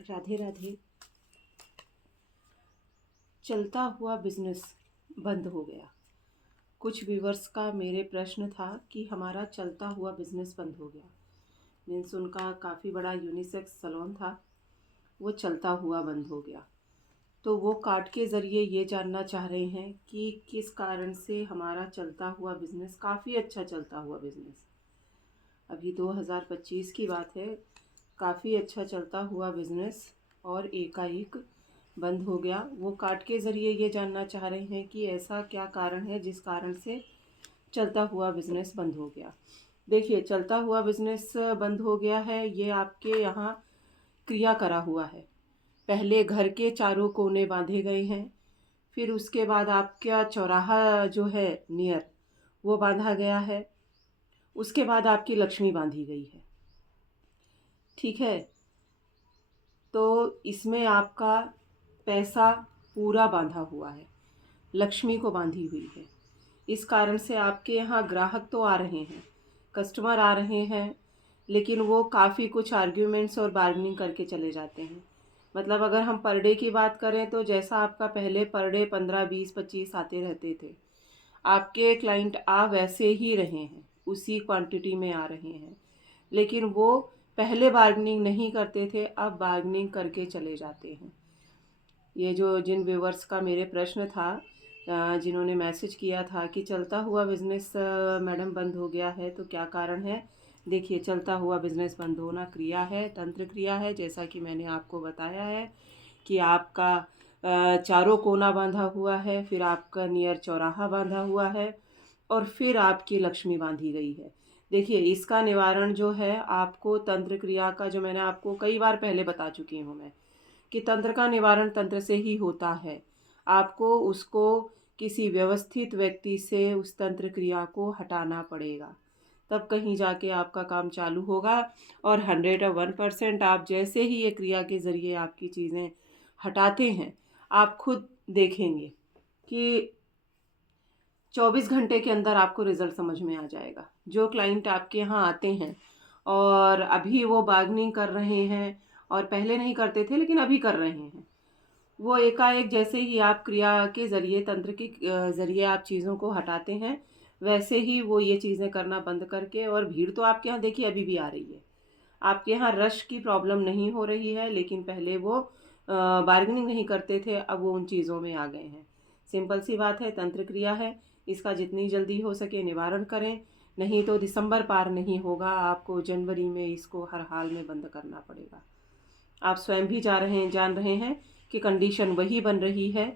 राधे राधे। चलता हुआ बिजनेस बंद हो गया। कुछ व्यूवर्स का मेरे प्रश्न था कि हमारा चलता हुआ बिजनेस बंद हो गया। मीन्स उनका काफ़ी बड़ा यूनिसेक्स सैलून था, वो चलता हुआ बंद हो गया। तो वो कार्ड के ज़रिए ये जानना चाह रहे हैं कि किस कारण से हमारा चलता हुआ बिजनेस, काफ़ी अच्छा चलता हुआ बिजनेस, अभी 2025 की बात है, काफ़ी अच्छा चलता हुआ बिजनेस और एकाएक बंद हो गया। वो कार्ड के ज़रिए ये जानना चाह रहे हैं कि ऐसा क्या कारण है जिस कारण से चलता हुआ बिजनेस बंद हो गया। देखिए, चलता हुआ बिजनेस बंद हो गया है, ये आपके यहाँ क्रिया करा हुआ है। पहले घर के चारों कोने बांधे गए हैं, फिर उसके बाद आपका चौराहा जो है नियर, वो बांधा गया है। उसके बाद आपकी लक्ष्मी बांधी गई है। ठीक है, तो इसमें आपका पैसा पूरा बांधा हुआ है, लक्ष्मी को बांधी हुई है। इस कारण से आपके यहाँ ग्राहक तो आ रहे हैं, कस्टमर आ रहे हैं, लेकिन वो काफ़ी कुछ आर्ग्यूमेंट्स और बार्गेनिंग करके चले जाते हैं। मतलब अगर हम पर डे की बात करें तो जैसा आपका पहले पर डे 15, 20, 25 आते रहते थे, आपके क्लाइंट आ वैसे ही रहे हैं, उसी क्वांटिटी में आ रहे हैं, लेकिन वो पहले बार्गेनिंग नहीं करते थे, अब बार्गेनिंग करके चले जाते हैं। ये जो जिन व्यूवर्स का मेरे प्रश्न था, जिन्होंने मैसेज किया था कि चलता हुआ बिजनेस मैडम बंद हो गया है, तो क्या कारण है। देखिए, चलता हुआ बिजनेस बंद होना क्रिया है, तंत्र क्रिया है, जैसा कि मैंने आपको बताया है कि आपका चारों कोना बांधा हुआ है, फिर आपका नियर चौराहा बांधा हुआ है, और फिर आपकी लक्ष्मी बांधी गई है। देखिए, इसका निवारण जो है आपको तंत्र क्रिया का, जो मैंने आपको कई बार पहले बता चुकी हूँ मैं, कि तंत्र का निवारण तंत्र से ही होता है। आपको उसको किसी व्यवस्थित व्यक्ति से उस तंत्र क्रिया को हटाना पड़ेगा, तब कहीं जाके आपका काम चालू होगा। और 101% आप जैसे ही ये क्रिया के ज़रिए आपकी चीज़ें हटाते हैं, आप खुद देखेंगे कि 24 घंटे के अंदर आपको रिज़ल्ट समझ में आ जाएगा। जो क्लाइंट आपके यहाँ आते हैं और अभी वो बार्गेनिंग कर रहे हैं, और पहले नहीं करते थे लेकिन अभी कर रहे हैं, वो एकाएक जैसे ही आप क्रिया के ज़रिए, तंत्र के ज़रिए आप चीज़ों को हटाते हैं, वैसे ही वो ये चीज़ें करना बंद करके, और भीड़ तो आपके यहाँ देखिए अभी भी आ रही है। आपके यहाँ रश की प्रॉब्लम नहीं हो रही है, लेकिन पहले वो बार्गेनिंग नहीं करते थे, अब वो उन चीज़ों में आ गए हैं। सिंपल सी बात है, तंत्र क्रिया है, इसका जितनी जल्दी हो सके निवारण करें, नहीं तो दिसंबर पार नहीं होगा, आपको जनवरी में इसको हर हाल में बंद करना पड़ेगा। आप स्वयं भी जान रहे हैं कि कंडीशन वही बन रही है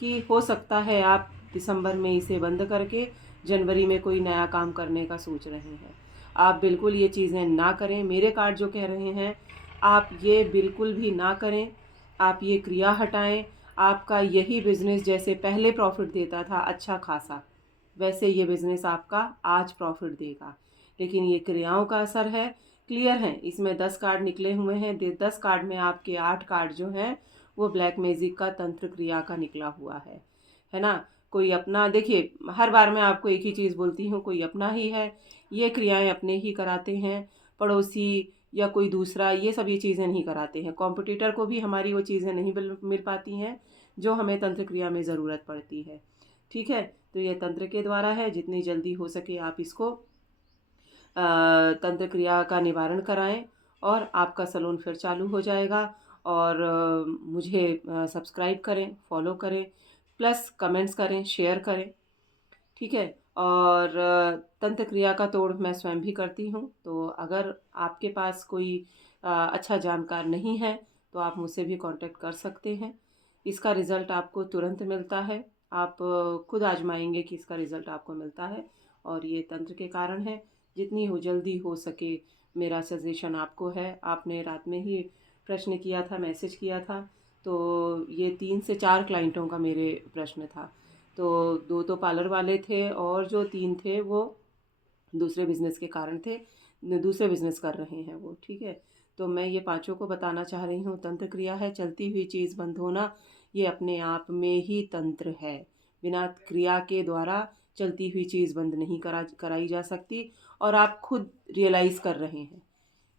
कि हो सकता है आप दिसंबर में इसे बंद करके जनवरी में कोई नया काम करने का सोच रहे हैं। आप बिल्कुल ये चीज़ें ना करें, मेरे कार्ड जो कह रहे हैं, आप ये बिल्कुल भी ना करें। आप ये क्रिया हटाएं। आपका यही बिज़नेस जैसे पहले प्रॉफिट देता था अच्छा खासा, वैसे ये बिज़नेस आपका आज प्रॉफिट देगा। लेकिन ये क्रियाओं का असर है, क्लियर है। इसमें 10 कार्ड निकले हुए हैं, 10 कार्ड में आपके 8 कार्ड जो हैं वो ब्लैक मैजिक का, तंत्र क्रिया का निकला हुआ है ना। कोई अपना, देखिए हर बार मैं आपको एक ही चीज़ बोलती हूँ, कोई अपना ही है, ये क्रियाएं अपने ही कराते हैं, पड़ोसी या कोई दूसरा ये सब ये चीज़ें नहीं कराते हैं। कॉम्पिटिटर को भी हमारी वो चीज़ें नहीं मिल पाती हैं जो हमें तंत्र क्रिया में ज़रूरत पड़ती है। ठीक है, तो ये तंत्र के द्वारा है, जितनी जल्दी हो सके आप इसको तंत्र क्रिया का निवारण कराएं, और आपका सलून फिर चालू हो जाएगा। और मुझे सब्सक्राइब करें, फॉलो करें, प्लस कमेंट्स करें, शेयर करें। ठीक है, और तंत्र क्रिया का तोड़ मैं स्वयं भी करती हूँ, तो अगर आपके पास कोई अच्छा जानकार नहीं है तो आप मुझसे भी कांटेक्ट कर सकते हैं। इसका रिज़ल्ट आपको तुरंत मिलता है, आप खुद आजमाएंगे कि इसका रिज़ल्ट आपको मिलता है, और ये तंत्र के कारण है। जितनी हो जल्दी हो सके मेरा सजेशन आपको है। आपने रात में ही प्रश्न किया था, मैसेज किया था, तो ये 3 से 4 क्लाइंटों का मेरे प्रश्न था। तो 2 तो पार्लर वाले थे, और जो 3 थे वो दूसरे बिज़नेस के कारण थे, दूसरे बिज़नेस कर रहे हैं वो। ठीक है, तो मैं ये पांचों को बताना चाह रही हूँ, तंत्र क्रिया है, चलती हुई चीज़ बंद होना ये अपने आप में ही तंत्र है। बिना क्रिया के द्वारा चलती हुई चीज़ बंद नहीं कराई जा सकती। और आप खुद रियलाइज़ कर रहे हैं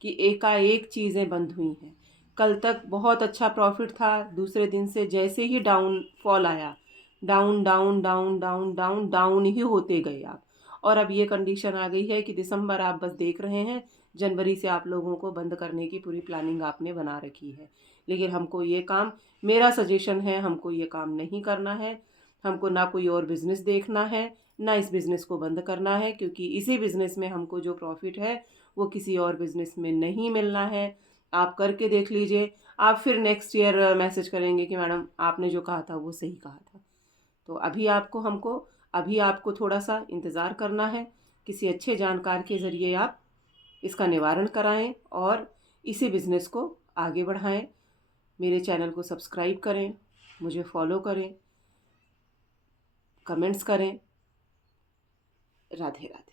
कि एकाएक चीज़ें बंद हुई हैं। कल तक बहुत अच्छा प्रॉफिट था, दूसरे दिन से जैसे ही डाउनफॉल आया, down down down down down down ही होते गए आप। और अब ये कंडीशन आ गई है कि दिसंबर आप बस देख रहे हैं, जनवरी से आप लोगों को बंद करने की पूरी प्लानिंग आपने बना रखी है। लेकिन हमको ये काम, मेरा सजेशन है, हमको ये काम नहीं करना है। हमको ना कोई और बिज़नेस देखना है, ना इस बिज़नेस को बंद करना है, क्योंकि इसी बिज़नेस में हमको जो प्रॉफिट है वो किसी और बिज़नेस में नहीं मिलना है। आप करके देख लीजिए, आप फिर नेक्स्ट ईयर मैसेज करेंगे कि मैडम आपने जो कहा था वो सही कहा था। तो अभी आपको थोड़ा सा इंतज़ार करना है। किसी अच्छे जानकार के ज़रिए आप इसका निवारण कराएं और इसी बिज़नेस को आगे बढ़ाएं। मेरे चैनल को सब्सक्राइब करें, मुझे फॉलो करें, कमेंट्स करें। राधे राधे।